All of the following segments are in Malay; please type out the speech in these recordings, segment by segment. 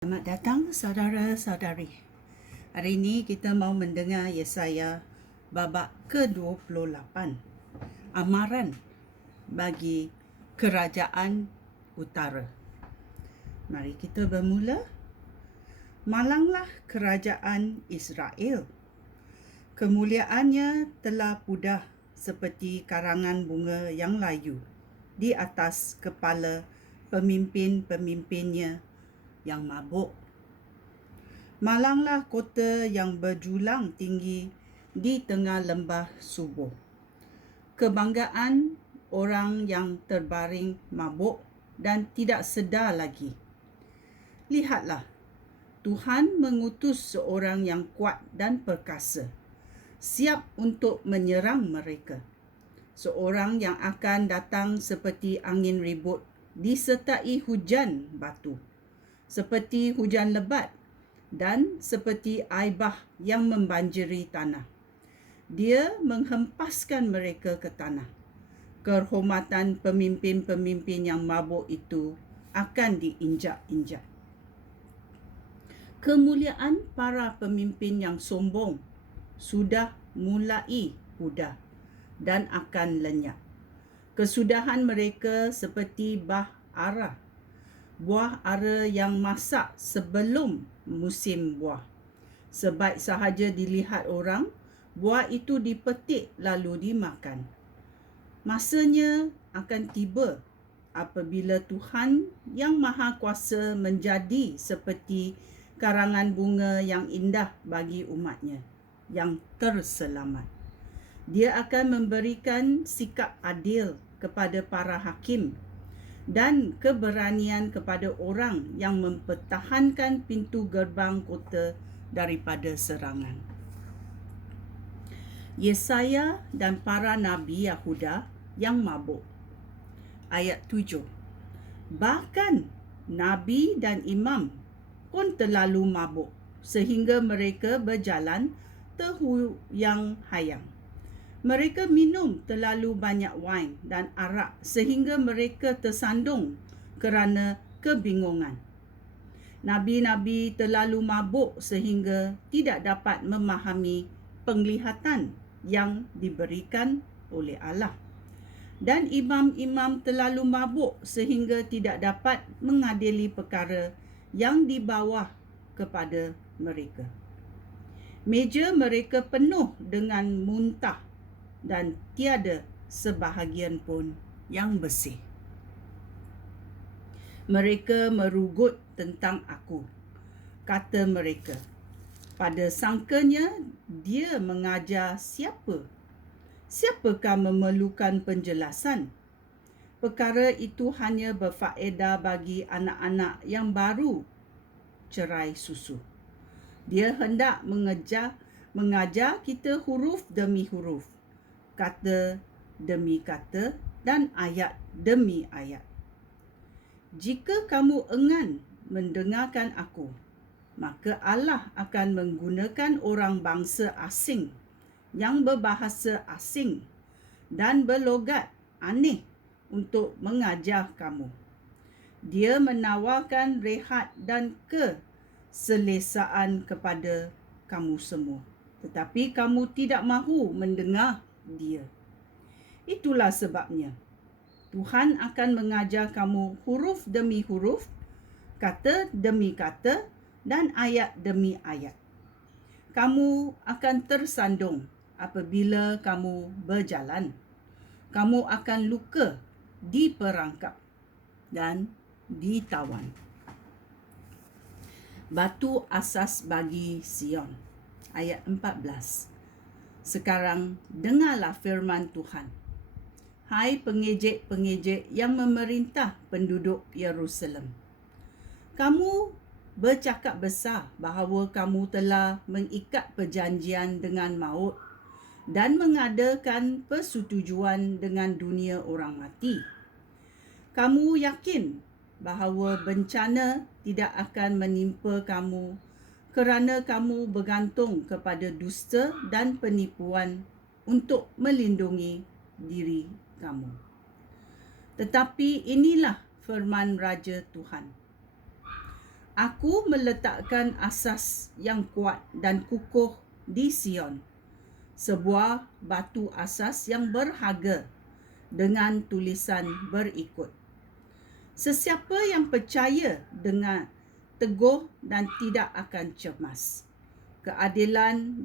Selamat datang saudara-saudari. Hari ini kita mau mendengar Yesaya babak ke-28. Amaran bagi kerajaan utara. Mari kita bermula. Malanglah kerajaan Israel. Kemuliaannya telah pudar seperti karangan bunga yang layu di atas kepala pemimpin-pemimpinnya yang mabuk. Malanglah kota yang berjulang tinggi di tengah lembah subuh. Kebanggaan orang yang terbaring mabuk dan tidak sedar lagi. Lihatlah, Tuhan mengutus seorang yang kuat dan perkasa, siap untuk menyerang mereka. Seorang yang akan datang seperti angin ribut disertai hujan batu, seperti hujan lebat dan seperti air bah yang membanjiri tanah. Dia menghempaskan mereka ke tanah. Kehormatan pemimpin-pemimpin yang mabuk itu akan diinjak-injak. Kemuliaan para pemimpin yang sombong sudah mulai pudar dan akan lenyap. Kesudahan mereka seperti bah ara, buah ara yang masak sebelum musim buah. Sebaik sahaja dilihat orang, buah itu dipetik lalu dimakan. Masanya akan tiba apabila Tuhan yang Maha Kuasa menjadi seperti karangan bunga yang indah bagi umatnya yang terselamat. Dia akan memberikan sikap adil kepada para hakim dan keberanian kepada orang yang mempertahankan pintu gerbang kota daripada serangan. Yesaya dan para nabi Yahuda yang mabuk. Ayat 7. Bahkan nabi dan imam pun terlalu mabuk sehingga mereka berjalan terhuyang-hayang. Mereka minum terlalu banyak wain dan arak sehingga mereka tersandung kerana kebingungan. Nabi-nabi terlalu mabuk sehingga tidak dapat memahami penglihatan yang diberikan oleh Allah. Dan imam-imam terlalu mabuk sehingga tidak dapat mengadili perkara yang di bawah kepada mereka. Meja mereka penuh dengan muntah dan tiada sebahagian pun yang bersih. Mereka merugut tentang aku, kata mereka. Pada sangkanya dia mengajar siapa? Siapakah memerlukan penjelasan? Perkara itu hanya berfaedah bagi anak-anak yang baru cerai susu. Dia hendak mengajar kita huruf demi huruf, kata demi kata dan ayat demi ayat. Jika kamu enggan mendengarkan aku, maka Allah akan menggunakan orang bangsa asing yang berbahasa asing dan berlogat aneh untuk mengajar kamu. Dia menawarkan rehat dan keselesaan kepada kamu semua, tetapi kamu tidak mahu mendengar dia. Itulah sebabnya Tuhan akan mengajar kamu huruf demi huruf, kata demi kata dan ayat demi ayat. Kamu akan tersandung apabila kamu berjalan. Kamu akan luka, diperangkap dan ditawan. Batu asas bagi Sion. Ayat 14. Sekarang dengarlah firman Tuhan. Hai pengejek-pengejek yang memerintah penduduk Yerusalem. Kamu bercakap besar bahawa kamu telah mengikat perjanjian dengan maut dan mengadakan persetujuan dengan dunia orang mati. Kamu yakin bahawa bencana tidak akan menimpa kamu kerana kamu bergantung kepada dusta dan penipuan untuk melindungi diri kamu. Tetapi inilah firman Raja Tuhan. Aku meletakkan asas yang kuat dan kukuh di Sion, sebuah batu asas yang berharga dengan tulisan berikut. Sesiapa yang percaya dengan teguh dan tidak akan cemas. Keadilan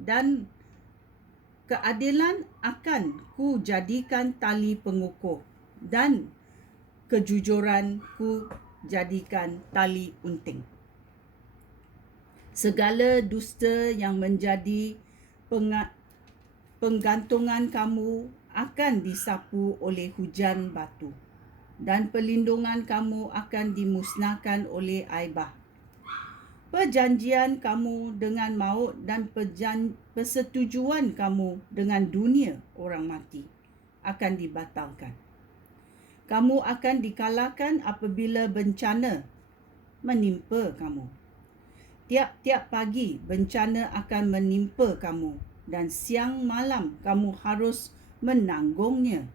akan ku jadikan tali pengukuh dan kejujuran ku jadikan tali unting. Segala dusta yang menjadi penggantungan kamu akan disapu oleh hujan batu, dan perlindungan kamu akan dimusnahkan oleh aibah. Perjanjian kamu dengan maut dan persetujuan kamu dengan dunia orang mati akan dibatalkan. Kamu akan dikalahkan apabila bencana menimpa kamu. Tiap-tiap pagi bencana akan menimpa kamu, dan siang malam kamu harus menanggungnya.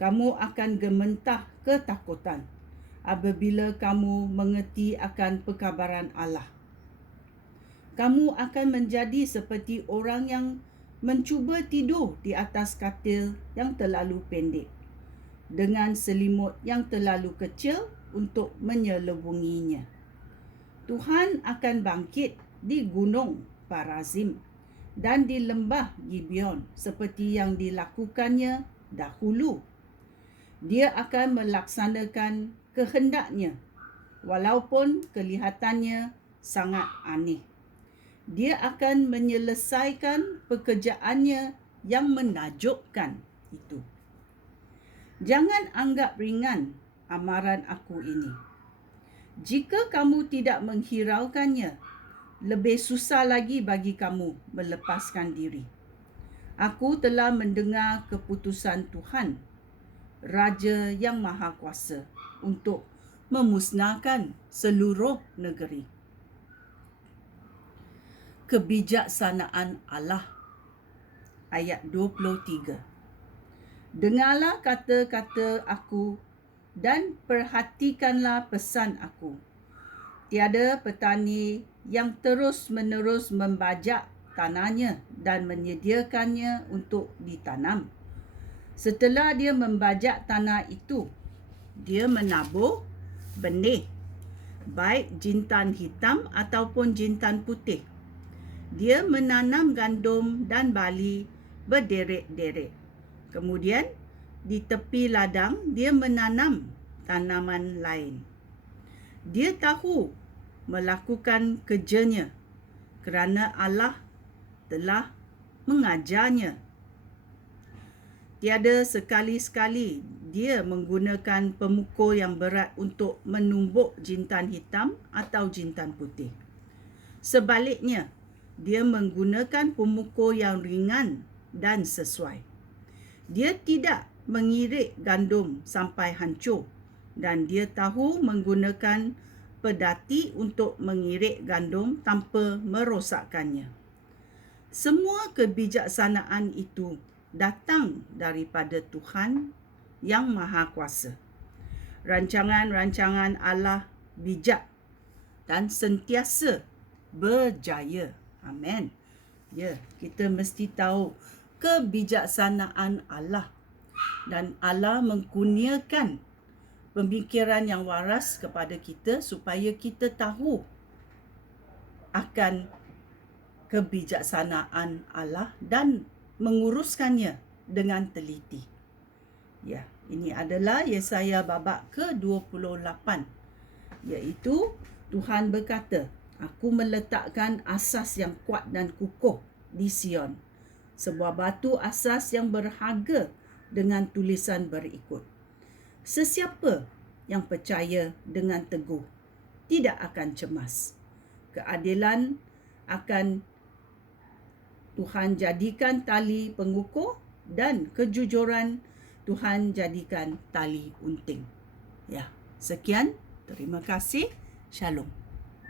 Kamu akan gementah ketakutan apabila kamu mengerti akan perkabaran Allah. Kamu akan menjadi seperti orang yang mencuba tidur di atas katil yang terlalu pendek, dengan selimut yang terlalu kecil untuk menyelubunginya. Tuhan akan bangkit di gunung Parazim dan di lembah Gibeon seperti yang dilakukannya dahulu. Dia akan melaksanakan kehendaknya walaupun kelihatannya sangat aneh. Dia akan menyelesaikan pekerjaannya yang menakjubkan itu. Jangan anggap ringan amaran aku ini. Jika kamu tidak menghiraukannya, lebih susah lagi bagi kamu melepaskan diri. Aku telah mendengar keputusan Tuhan, Raja yang Maha Kuasa, untuk memusnahkan seluruh negeri. Kebijaksanaan Allah. Ayat 23. Dengarlah kata-kata aku dan perhatikanlah pesan aku. Tiada petani yang terus-menerus membajak tanahnya dan menyediakannya untuk ditanam. Setelah dia membajak tanah itu, dia menabur benih, baik jintan hitam ataupun jintan putih. Dia menanam gandum dan barley berderet-deret. Kemudian di tepi ladang dia menanam tanaman lain. Dia tahu melakukan kerjanya kerana Allah telah mengajarnya. Tiada sekali-sekali dia menggunakan pemukul yang berat untuk menumbuk jintan hitam atau jintan putih. Sebaliknya, dia menggunakan pemukul yang ringan dan sesuai. Dia tidak mengirik gandum sampai hancur, dan dia tahu menggunakan pedati untuk mengirik gandum tanpa merosakkannya. Semua kebijaksanaan itu datang daripada Tuhan yang Maha Kuasa. Rancangan-rancangan Allah bijak dan sentiasa berjaya. Amen. Ya, kita mesti tahu kebijaksanaan Allah, dan Allah mengkurniakan pemikiran yang waras kepada kita supaya kita tahu akan kebijaksanaan Allah dan menguruskannya dengan teliti. Ya, ini adalah Yesaya babak ke-28, iaitu Tuhan berkata, aku meletakkan asas yang kuat dan kukuh di Sion, sebuah batu asas yang berharga dengan tulisan berikut. Sesiapa yang percaya dengan teguh tidak akan cemas. Keadilan akan Tuhan jadikan tali pengukuh, dan kejujuran Tuhan jadikan tali unting. Ya, sekian. Terima kasih. Shalom.